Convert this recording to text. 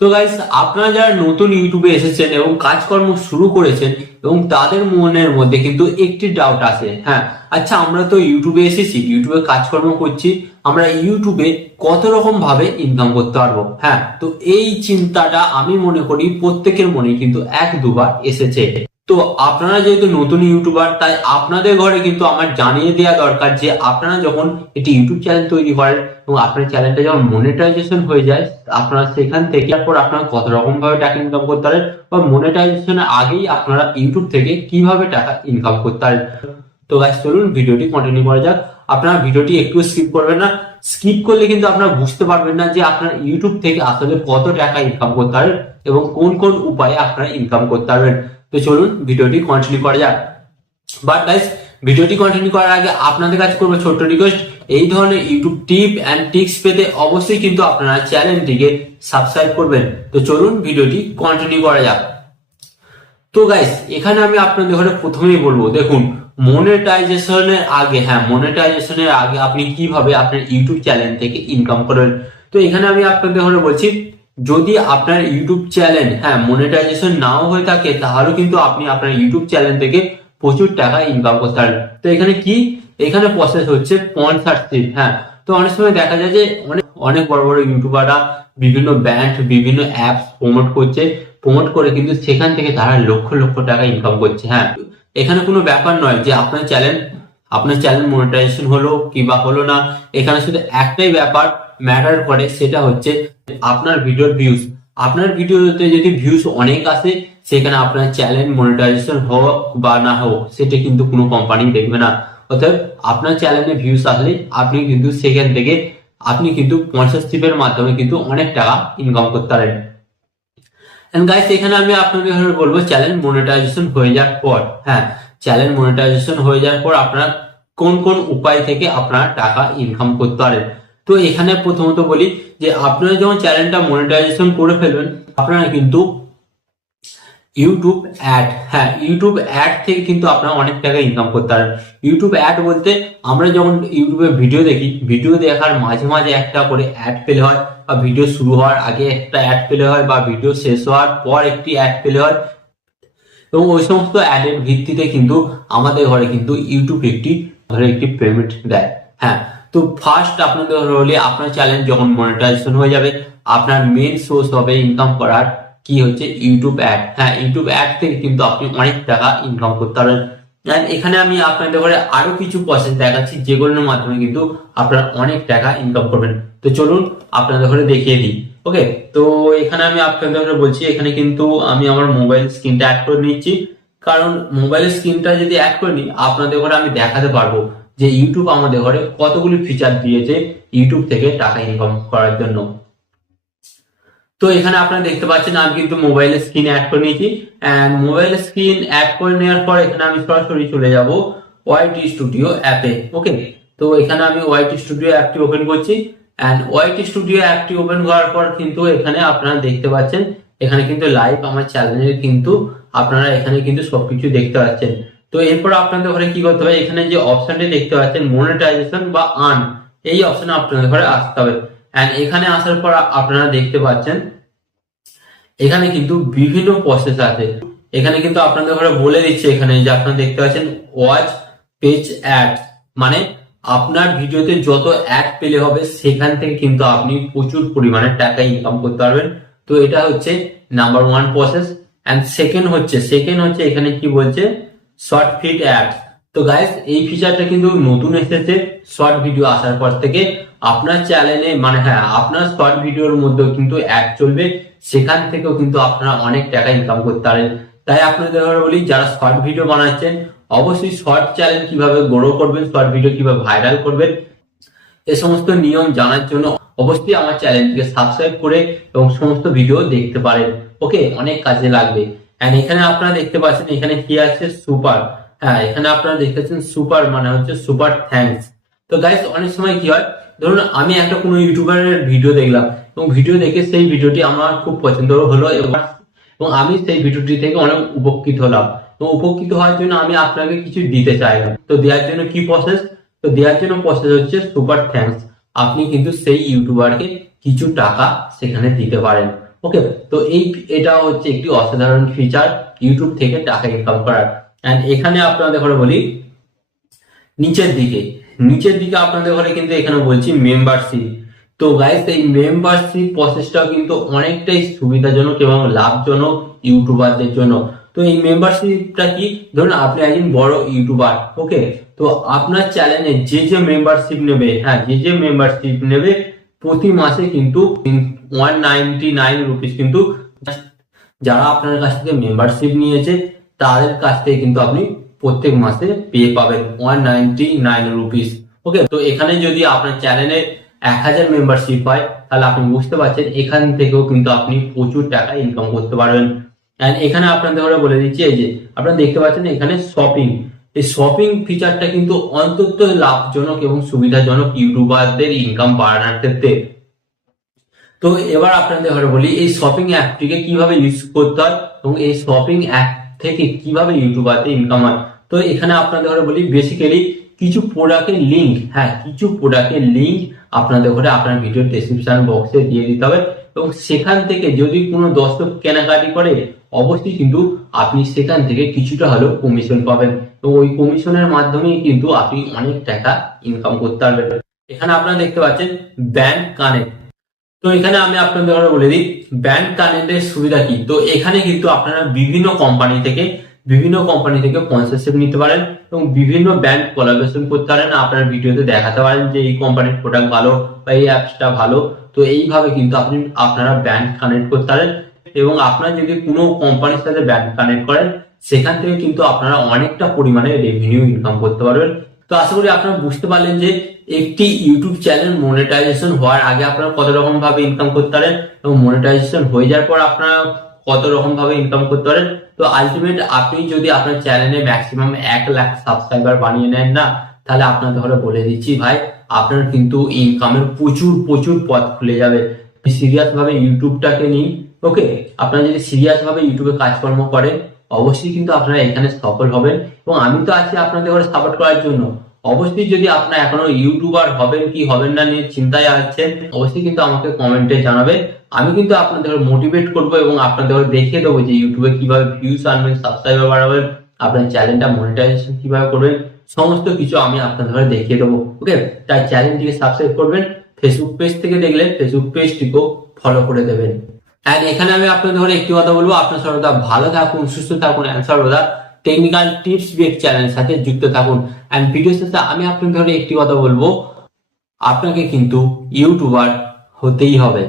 তো গাইস, আপনারা যারা নতুন ইউটিউবে এসেছেন এবং কাজকর্ম শুরু করেছেন এবং তাদের মনের মধ্যে কিন্তু একটি ডাউট আছে। হ্যাঁ, আচ্ছা, আমরা তো ইউটিউবে এসেছি, ইউটিউবে কাজকর্ম করছি, আমরা ইউটিউবে কত রকম ভাবে ইনকাম করতে পারবো। হ্যাঁ, তো এই চিন্তাটা আমি মনে করি প্রত্যেকের মনে কিন্তু এক দুবার এসেছে। তো আপনারা যেহেতু নতুন ইউটিউবার, তাই আপনাদের ঘরে কিন্তু আমার জানিয়ে দেওয়া দরকার যে আপনারা যখন একটি ইউটিউব চ্যানেল তৈরি করেন এবং আপনার চ্যানেলটা যখন মনিটাইজেশন হয়ে যায়, আপনারা সেখান থেকে তারপর আপনারা কত রকম ভাবে টাকা ইনকাম করতে পারেন, বা মনিটাইজেশনের আগেই আপনারা ইউটিউব থেকে কিভাবে টাকা ইনকাম করতে পারেন। তো গাইস, চলুন ভিডিওটি কন্টিনিউ করা যাক। আপনারা ভিডিওটি একটু স্কিপ করবেন না, স্কিপ করলে কিন্তু আপনারা বুঝতে পারবেন না যে আপনার ইউটিউব থেকে আসলে কত টাকা ইনকাম করতে পারেন এবং কোন কোন উপায়ে আপনারা ইনকাম করতে পারবেন। তো চলুন ভিডিওটি কন্টিনিউ করা যাক। বাট গাইস, ভিডিওটি কন্টিনিউ করার আগে আপনাদের কাছে করবো ছোট্ট রিকোয়েস্ট, এই ধরনের ইউটিউব টিপ এন্ড ট্রিক্স পেতে অবশ্যই কিন্তু আপনারা চ্যানেলটিকে সাবস্ক্রাইব করবেন। তো চলুন ভিডিওটি কন্টিনিউ করা যাক। তো গাইস, এখানে আমি আপনাদের ঘরে প্রথমেই বলবো, দেখুন, মনিটাইজেশনের আগে, হ্যাঁ, মনিটাইজেশনের আগে আপনি কিভাবে আপনার ইউটিউব চ্যানেল থেকে ইনকাম করবেন। তো এখানে আমি আপনাদের ঘরে বলছি, যদি আপনার ইউটিউব চ্যানেল, হ্যাঁ, মনিটাইজেশন নাও হয়ে থাকে, তাহলেও কিন্তু আপনি আপনার ইউটিউব চ্যানেল থেকে প্রচুর টাকা ইনকাম করতে পারেন। তো এখানে কি, এখানে প্রসেস হচ্ছে স্পন্সরশিপ। হ্যাঁ, তো অনেক সময় দেখা যায় যে অনেক অনেক বড় বড় ইউটিউবাররা বিভিন্ন ব্যান্ড, বিভিন্ন অ্যাপস প্রমোট করছে, প্রমোট করে কিন্তু সেখান থেকে তারা লক্ষ লক্ষ টাকা ইনকাম করছে। হ্যাঁ, এখানে কোনো ব্যাপার নয় যে আপনার চ্যানেল মনিটাইজেশন হলো কিংবা হলো না। এখানে শুধু একটাই ব্যাপার ম্যাটার করে, সেটা হচ্ছে আপনার ভিডিওর ভিউজ। আপনার ভিডিওতে যদি ভিউজ অনেক আসে, সেখানে আপনার চ্যানেল মনিটাইজেশন হোক বা না হোক, সেটা কিন্তু কোনো কোম্পানি দেখবে না। অর্থাৎ আপনার চ্যানেলে ভিউজ আসলে আপনি কিন্তু সেখান থেকে আপনি কিন্তু স্পন্সরশিপের মাধ্যমে কিন্তু অনেক টাকা ইনকাম করতে পারেন। এন্ড গাইস, এখানে আমি আপনাদের বলবো, চ্যানেল মনিটাইজেশন হয়ে যাওয়ার পর, হ্যাঁ, চ্যানেল মনিটাইজেশন হয়ে যাওয়ার পর আপনারা কোন কোন উপায় থেকে আপনারা টাকা ইনকাম করতে পারেন। তো এখানে প্রথমত বলি যে আপনারা যখন চ্যানেলটা মনিটাইজেশন করে ফেলবেন, আপনারা কিন্তু ইউটিউব অ্যাড, হ্যাঁ, ইউটিউব অ্যাড থেকে কিন্তু আপনারা অনেক টাকা ইনকাম করতে পারেন। ইউটিউব অ্যাড বলতে, আমরা যখন ইউটিউবে ভিডিও দেখি, ভিডিও দেখার মাঝে মাঝে একটা করে অ্যাড পেলে হয়, বা ভিডিও শুরু হওয়ার আগে একটা অ্যাড পেলে হয়, বা ভিডিও শেষ হওয়ার পর একটি অ্যাড পেলে হয়, এবং ওই সমস্ত অ্যাডের ভিত্তিতে কিন্তু আমাদের ঘরে কিন্তু ইউটিউব একটি পেমেন্ট দেয়। হ্যাঁ, তো ফার্স্ট আপনাদের ঘরে হলে আপনার চ্যানেল যখন মনিটাইজেশন হয়ে যাবে, আপনার মেন সোর্স হবে ইনকাম করার কি হচ্ছে ইউটিউব অ্যাড। হ্যাঁ, ইউটিউব অ্যাড থেকে কিন্তু আপনি অনেক টাকা ইনকাম করতে পারবেন। এখানে আমি আপনাদের ঘরে আরো কিছু প্রসেস দেখাচ্ছি, যেগুলোর মাধ্যমে কিন্তু আপনারা অনেক টাকা ইনকাম করবেন। তো চলুন আপনাদের ঘরে দেখিয়ে দিই। ওকে, তো এখানে আমি আপনাদের বলছি, এখানে কিন্তু আমি আমার মোবাইল স্ক্রিনটা অ্যাড করে নিচ্ছি, কারণ মোবাইল স্ক্রিনটা যদি অ্যাড করে নিই, আপনাদের ঘরে আমি দেখাতে পারবো যে ইউটিউব আমাদের ঘরে কতগুলি ফিচার দিয়েছে ইউটিউব থেকে টাকা ইনকাম করার জন্য। তো এখানে আপনারা দেখতে পাচ্ছেন আমি কিন্তু মোবাইল স্ক্রিন অ্যাড করে নিয়েছি। এন্ড মোবাইল স্ক্রিন অ্যাড করে নেওয়ার পর এখানে আমি সরাসরি চলে যাব ওয়াইটি স্টুডিও অ্যাপে। ওকে, তো এখানে আমি ওয়াইটি স্টুডিও অ্যাপটি ওপেন করছি। এন্ড ওয়াইটি স্টুডিও অ্যাপটি ওপেন করার পর কিন্তু এখানে আপনারা দেখতে পাচ্ছেন, এখানে কিন্তু লাইভ আমার চ্যানেলের কিন্তু আপনারা এখানে কিন্তু সবকিছু দেখতে পাচ্ছেন। তো এরপর আপনাদের ঘরে কি করতে হবে, এখানে যে অপশনটি দেখতে পাচ্ছেন মনিটাইজেশন বা আর্ন, এই অপশনে আপনাদের ঘরে আসতে হবে। এন্ড এখানে আসার পর আপনারা দেখতে পাচ্ছেন এখানে কিন্তু বিভিন্ন প্রসেস আছে। এখানে কিন্তু আপনাদের ঘরে বলে দিচ্ছে, এখানে যে আপনারা দেখতে পাচ্ছেন ওয়াচ পেজ অ্যাড, মানে আপনার ভিডিওতে যত অ্যাড পেলে হবে সেখান থেকে কিন্তু আপনি প্রচুর পরিমাণে টাকা ইনকাম করতে পারবেন। তো এটা হচ্ছে number one process. And second হচ্ছে এখানে কি বলছে, শর্ট ফিড অ্যাড। তো গাইস, এই ফিচারটা কিন্তু নতুন এসেছে শর্ট ভিডিও আসার পর থেকে। আপনার চ্যানেলে, মানে হ্যাঁ, আপনার শর্ট ভিডিওর মধ্যেও কিন্তু অ্যাড চলবে, সেখান থেকেও কিন্তু আপনারা অনেক টাকা ইনকাম করতে পারেন। তাই আপনাদের বলি, যারা শর্ট ভিডিও বানাচ্ছেন, অবশ্যই শর্ট চ্যানেল কিভাবে গ্রো করবেন, শর্ট ভিডিও কিভাবে ভাইরাল করবেন, এই সমস্ত নিয়ম জানার জন্য অবশ্যই আমার চ্যানেলটিকে সাবস্ক্রাইব করে এবং সমস্ত ভিডিও দেখতে পারেন। ওকে, অনেক কাজে লাগবে। এন্ড এখানে আপনারা দেখতে পাচ্ছেন এখানে কি আছে, সুপার। হ্যাঁ, এখানে আপনারা দেখতেছেন সুপার, মানে হচ্ছে সুপার থ্যাঙ্কস। তো গাইস, অনেক সময় কি হয়, ধরুন আমি একটা কোনো ইউটিউবারের ভিডিও দেখলাম এবং ভিডিও দেখে সেই ভিডিওটি আমার খুব পছন্দ হলো, এবং আমি সেই ভিডিওটি থেকে অনেক উপকৃত হলাম। তো উপকৃত হওয়ার জন্য আমি আপনাকে কিছু দিতে চাইলাম। তো দেওয়ার জন্য কি প্রসেস, তো দেওয়ার জন্য প্রসেস হচ্ছে সুপার থ্যাঙ্কস। আপনি কিন্তু সেই ইউটিউবারকে কিছু টাকা সেখানে দিতে পারেন। ওকে, তো এটা হচ্ছে একটি অসাধারণ ফিচার ইউটিউব থেকে টাকা ইনকাম করার। এন্ড এখানে আপনাদের ঘরে বলি নিচের দিকে আপনাদের ঘরে কিন্তু এখানে বলছি মেম্বারশিপ। তো গাইস এই মেম্বারশিপ প্রসেসটাও কিন্তু অনেকটাই সুবিধাজনক এবং লাভজনক ইউটিউবারদের জন্য। তো এই মেম্বারশিপটা কি, ধরুন আপনি একজন বড় ইউটিউবার, ওকে, তো আপনার চ্যানেলে যে মেম্বারশিপ নেবে, হ্যাঁ যে মেম্বারশিপ নেবে প্রতি মাসে কিন্তু 199 রুপিস কিন্তু যারা আপনার কাছ থেকে মেম্বারশিপ নিয়েছে তাদের কাছ থেকে কিন্তু আপনি প্রত্যেক মাসে পেয়ে পাবেন 199 রুপিস। ওকে, তো এখানে যদি আপনার চ্যানেলে 1000 মেম্বারশিপ হয় তাহলে আপনি বুঝতে পারছেন এখান থেকেও কিন্তু আপনি প্রচুর টাকা ইনকাম করতে পারবেন। এন্ড এখানে আপনাদের ঘরে বলে দিচ্ছি, এই যে আপনারা দেখতে পাচ্ছেন এখানে শপিং, এই শপিং ফিচারটা কিন্তু অত্যন্ত লাভজনক এবং সুবিধাজনক ইউটিউবারদের ইনকাম বাড়ানোর ক্ষেত্রে। তো এবার আপনাদের ঘরে বলি এই শপিং অ্যাপটিকে কিভাবে ইউজ করতে হয় এবং এই শপিং অ্যাপ থেকে কিভাবে ইউটিউবারদের ইনকাম হয়। তো এখানে আপনাদের ঘরে বলি বেসিক্যালি কিছু প্রোডাক্টের লিঙ্ক, হ্যাঁ কিছু প্রোডাক্টের লিঙ্ক আপনাদের ঘরে আপনার ভিডিও ডেসক্রিপশন বক্সে দিয়ে দিতে হবে এবং সেখান থেকে যদি কোনো দর্শক কেনাকাটি করে অবশ্যই কিন্তু আপনি সেখান থেকে কিছুটা হলেও কমিশন পাবেন এবং ওই কমিশনের মাধ্যমেই কিন্তু আপনি অনেক টাকা ইনকাম করতে পারবেন। এখানে আপনারা দেখতে পাচ্ছেন ব্যাংক কানেক্ট। তো এখানে আমি আপনাদের বলে দিই ব্যান্ড কানেক্টের সুবিধা কি। তো এখানে কিন্তু আপনারা বিভিন্ন কোম্পানি থেকে স্পন্সরশিপ নিতে পারেন এবং বিভিন্ন ব্যান্ড কোলাবোরেশন করতে পারেন, আপনার ভিডিওতে দেখাতে পারেন যে এই কোম্পানির প্রোডাক্ট ভালো বা এই অ্যাপসটা ভালো। তো এইভাবে কিন্তু আপনারা ব্যান্ড কানেক্ট করতে পারেন এবং আপনারা যদি কোনো কোম্পানির সাথে ব্যান্ড কানেক্ট করেন সেখান থেকে কিন্তু আপনারা অনেকটা পরিমাণে রেভিনিউ ইনকাম করতে পারবেন। তো আশা করি আপনারা বুঝতে পারলেন যে একটি ইউটিউব চ্যানেল মনিটাইজেশন হওয়ার আগে আপনারা কত রকম ভাবে ইনকাম করতে পারেন এবং মনিটাইজেশন হয়ে যাওয়ার পর আপনারা কত রকম ভাবে ইনকাম করতে পারেন। তো আলটিমেট আপনি যদি আপনার চ্যানেলে ম্যাক্সিমাম 1 লাখ সাবস্ক্রাইবার বানিয়ে নেন না, তাহলে আপনার ধরে বলে দিচ্ছি ভাই আপনার কিন্তু ইনকামের প্রচুর প্রচুর পথ খুলে যাবে। সিরিয়াস ভাবে ইউটিউবটাকে নিন, ওকে, আপনারা যদি সিরিয়াস ভাবে ইউটিউবে কাজকর্ম করেন অবশ্যই কিন্তু আপনারা এখানে সফল হবেন এবং আমি তো আছি আপনাদের ঘরে সাপোর্ট করার জন্য। অবশ্যই যদি আপনারা এখনো ইউটিউবার হবেন কি হবেন না নিয়ে চিন্তায় আছেন অবশ্যই কিন্তু আমাকে কমেন্টে জানাবেন। আমি কিন্তু আপনাদের মোটিভেট করবো এবং আপনাদের দেখিয়ে দেবো যে ইউটিউবে কিভাবে ভিউজ আনবেন, সাবস্ক্রাইবার বাড়াবেন, আপনার চ্যানেলটা মনিটাইজেশন কিভাবে করবেন, সমস্ত কিছু আমি আপনাদের দেখিয়ে দেবো। ওকে, তাই চ্যানেলটিকে সাবস্ক্রাইব করবেন, ফেসবুক পেজ থেকে দেখলে ফেসবুক পেজটিকেও ফলো করে দেবেন। এন্ড এখানে আমি আপনাদের একটি কথা বলবো, আপনার সর্বদা ভালো থাকুন, সুস্থ থাকুন এন্ড সর্বদা টেকনিক্যাল টিপস বেড চ্যানেলের সাথে যুক্ত থাকুন। এন্ড ভিডিও শেষে আমি আপনাদের একটি কথা বলবো, আপনাকে কিন্তু ইউটিউবার হতেই হবে।